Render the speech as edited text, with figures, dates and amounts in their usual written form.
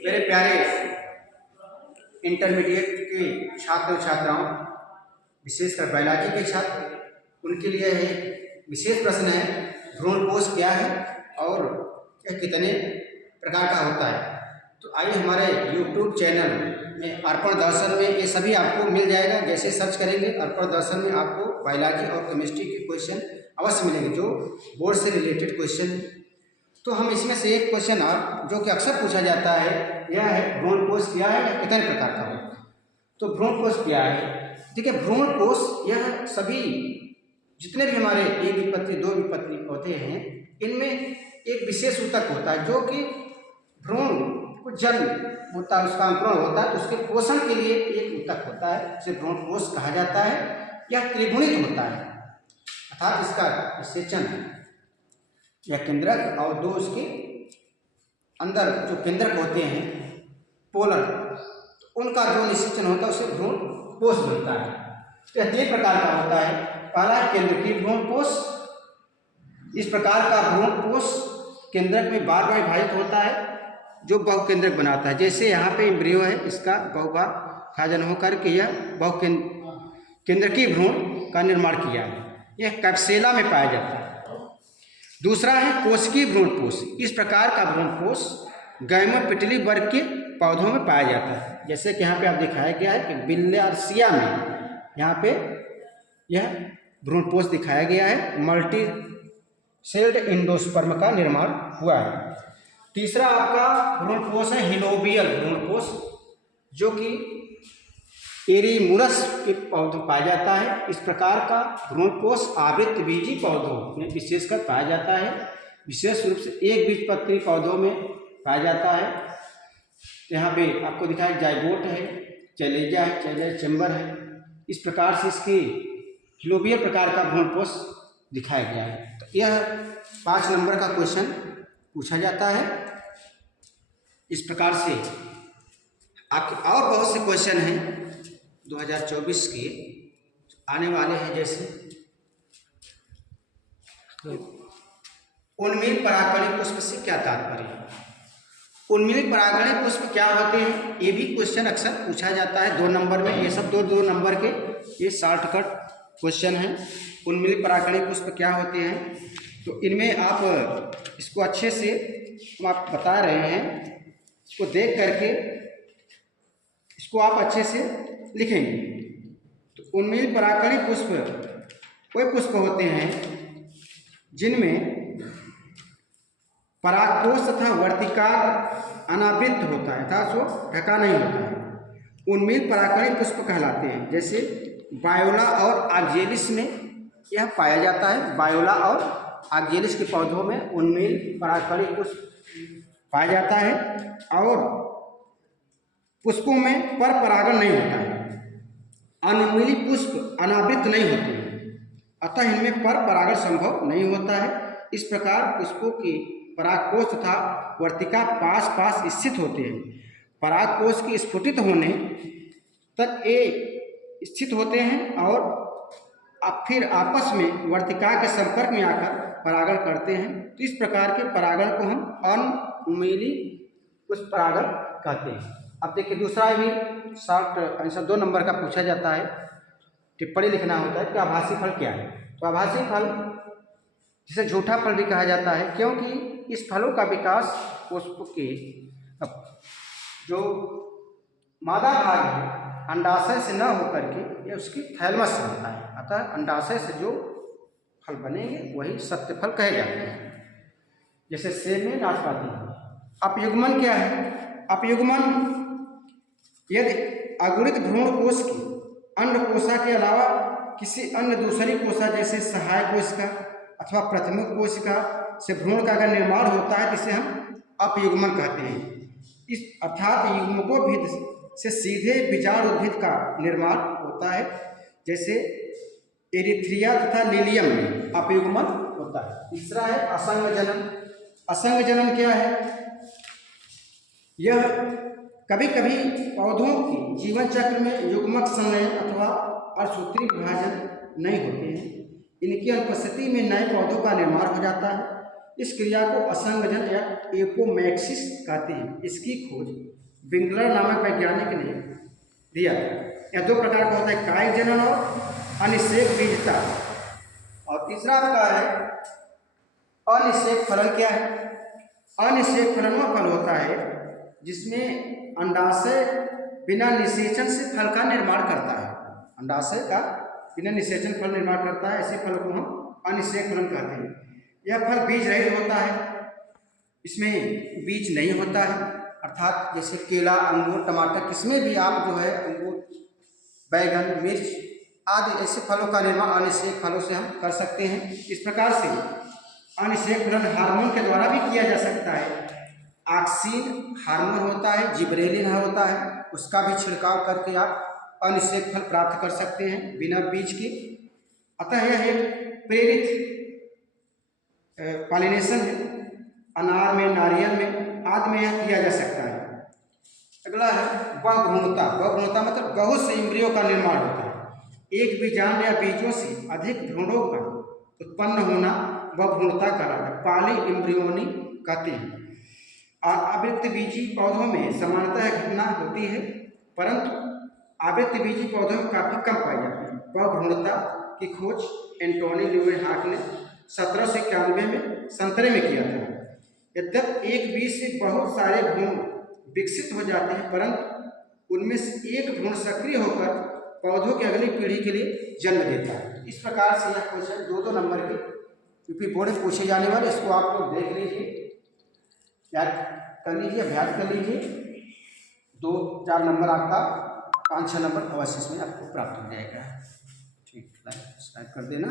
मेरे प्यारे इंटरमीडिएट के छात्र छात्राओं, विशेषकर बायोलॉजी के छात्र, उनके लिए एक विशेष प्रश्न है, भ्रूणपोष क्या है और यह कितने प्रकार का होता है। तो आइए हमारे YouTube चैनल में अर्पण दर्शन में ये सभी आपको मिल जाएगा। जैसे सर्च करेंगे अर्पण दर्शन में आपको बायोलॉजी और केमिस्ट्री के क्वेश्चन अवश्य मिलेंगे जो बोर्ड से रिलेटेड क्वेश्चन। तो हम इसमें से एक क्वेश्चन आप जो कि अक्सर पूछा जाता है यह है, भ्रूणपोष क्या है, कितने प्रकार का होता है। तो भ्रूणपोष क्या है, ठीक है। भ्रूणपोष यह सभी जितने भी हमारे एक विपत्ति दो विपत्ति पौधे हैं, इनमें एक विशेष ऊतक होता है जो कि भ्रूण को जन्म होता है, उसका अंकुरण होता है, तो उसके पोषण के लिए एक ऊतक होता है, जिसे भ्रूणपोष कहा जाता है। यह त्रिगुणित होता है, अर्थात इसका निषेचन या केंद्रक और दो उसके अंदर जो केंद्रक होते हैं पोलर, तो उनका जो निषेचन होता है उसे भ्रूणपोष बोलता है। तो यह 3 प्रकार का होता है। पहला केंद्रकीय भ्रूणपोष, इस प्रकार का भ्रूणपोष केंद्रक में बार बार विभाजित होता है जो बहुकेंद्रक बनाता है। जैसे यहाँ पे एम्ब्रियो है, इसका बहुबार विभाजन होकर के यह बहुकेंद्रकीय भ्रूण का निर्माण किया है। यह कैप्सेला में पाया जाता है। दूसरा है कोशिकीय भ्रूणपोष। इस प्रकार का भ्रूणपोष गैमोपेटिली वर्ग के पौधों में पाया जाता है। जैसे कि यहाँ पे आप दिखाया गया है कि बिलियर्सिया में यहाँ पे यह भ्रूणपोष दिखाया गया है, मल्टी सेल्ड एंडोस्पर्म का निर्माण हुआ है। तीसरा आपका भ्रूणपोष है हिलोबियल भ्रूणपोष, जो कि एरीमुरस के पौधों पाया जाता है। इस प्रकार का भ्रूणपोष आवृतबीजी पौधों में विशेषकर पाया जाता है, विशेष रूप से एक बीजपत्री पौधों में पाया जाता है। यहाँ पे आपको दिखाया जाइगोट है, चैलेजा है, चैलेजा चैम्बर है। इस प्रकार से इसकी हिलोबियल प्रकार का भ्रूणपोष दिखाया गया है। तो यह 5 नंबर का क्वेश्चन पूछा जाता है। इस प्रकार से आपके और बहुत से क्वेश्चन हैं 2024 के आने वाले हैं। जैसे उन्मील परागकणिक पुष्प से क्या तात्पर्य है, उन्मील परागकणिक पुष्प क्या होते हैं, ये भी क्वेश्चन अक्सर पूछा जाता है 2 नंबर में। ये सब दो नंबर के ये शॉर्टकट क्वेश्चन हैं। उन्मील परागकणिक पुष्प क्या होते हैं, तो इनमें आप इसको अच्छे से हम आप बता रहे हैं, इसको देख करके इसको आप अच्छे से लिखेंगे। तो उन्मील परागकणिक पुष्प वे पुष्प होते हैं जिनमें परागकोश तथा वर्तिकाग्र अनावृत होता है, अर्थात वो ढका नहीं होता है। उन्मील परागकणिक पुष्प कहलाते हैं। जैसे बायोला और आक्जेलिस में यह पाया जाता है। बायोला और आक्जेलिस के पौधों में उन्मील परागकणिक पुष्प पाया जाता है और पुष्पों में पर परागण नहीं होता है। अनुन्मीली पुष्प अनावृत नहीं होते हैं, अतः इनमें पर परागण संभव नहीं होता है। इस प्रकार पुष्पों के परागकोश तथा वर्तिका पास पास स्थित होते हैं। परागकोश के स्फुटित होने तक ये स्थित होते हैं और अब फिर आपस में वर्तिका के संपर्क में आकर परागण करते हैं। तो इस प्रकार के परागण को हम अनुन्मीली पुष्प परागण कहते हैं। अब देखिए दूसरा भी शॉर्ट आंसर 2 नंबर का पूछा जाता है, टिप्पणी लिखना होता है कि आभासी फल क्या है। तो आभासी फल जिसे झूठा फल भी कहा जाता है, क्योंकि इस फलों का विकास पुष्प के जो मादा भाग है अंडाशय से न होकर के यह उसकी थैलमस से होता है। अतः अंडाशय से जो फल बनेंगे वही सत्य फल कहे जाते हैं। जैसे सेब में नाशपाती है। अपयुग्मन क्या है, अपयुग्मन यदि अगुणित भ्रूणकोश की अंडकोशा के अलावा किसी अन्य दूसरी कोशा जैसे सहायक कोशिका अथवा प्राथमिक कोशिका से भ्रूण का अगर निर्माण होता है, जिसे हम अपयुग्मन कहते हैं। इस अर्थात युग्मकोभिद से सीधे बीजाणु उद्भिद का निर्माण होता है। जैसे एरिथ्रिया तथा लिलियम में अपयुग्मन होता है। तीसरा है असंग जनन। असंग जनन क्या है, यह कभी कभी पौधों के जीवन चक्र में युग्मक संलयन अथवा अर्धसूत्री विभाजन नहीं होते हैं। इनकी अनुपस्थिति में नए पौधों का निर्माण हो जाता है। इस क्रिया को असंगजन या एपोमैक्सिस कहते हैं। इसकी खोज विंगलर नामक वैज्ञानिक ने दिया। यह दो प्रकार का होता है, कायिक जनन और अनिषेक बीजता। और तीसरा आपका है अनिषेक फलन। क्या है? अनिषेक फलन वह फल होता है जिसमें अंडाशय बिना निषेचन से फल का निर्माण करता है। अंडाशय का बिना निषेचन फल निर्माण करता है, ऐसे फल को हम अनिषेक फलन कहते हैं। यह फल बीज रहित होता है, इसमें बीज नहीं होता है, अर्थात जैसे केला, अंगूर, टमाटर, किसमें भी आप जो है अंगूर, बैगन, मिर्च आदि ऐसे फलों का निर्माण अनिषेक फलों से हम कर सकते हैं। इस प्रकार से अनिषेक फलन हार्मोन के द्वारा भी किया जा सकता है। ऑक्सिन हार्मोन होता है, जिबरेलिन होता है, उसका भी छिड़काव करके आप अनिषेक फल प्राप्त कर सकते हैं बिना बीज के। अतः यह एक प्रेरित पॉलिनेशन है। अनार में, नारियल में आदि में यह किया जा सकता है। अगला है बहुभ्रूणता। बहुभ्रूणता मतलब बहुत से इंद्रियों का निर्माण होता है। एक बीजांड या बीजों से अधिक भ्रूणों का उत्पन्न होना बहुभ्रूणता कहलाता है। पॉली एम्ब्रियोनी कहते हैं। आवृत्त बीजी पौधों में सामान्यतः घटना होती है, परंतु आवृत्त बीजी पौधों में काफी कम पाई जाती है। बहुभ्रूणता की खोज एंटोनी ल्यूवेनहॉक ने 1791 में संतरे में किया था। यद्यप एक बीज से बहुत सारे भ्रूण विकसित हो जाते हैं, परंतु उनमें से एक भ्रूण सक्रिय होकर पौधों की अगली पीढ़ी के लिए जन्म देता है। इस प्रकार से यह क्वेश्चन 2-2 नंबर के यूपी बोर्ड में पूछे जाने वाले, इसको आप लोग देख लीजिए, याद कर लीजिए, अभ्यास कर लीजिए। 2-4 नंबर आपका 5-6 नंबर अवश्य इसमें आपको प्राप्त हो जाएगा। ठीक, लाइक सब्सक्राइब कर देना।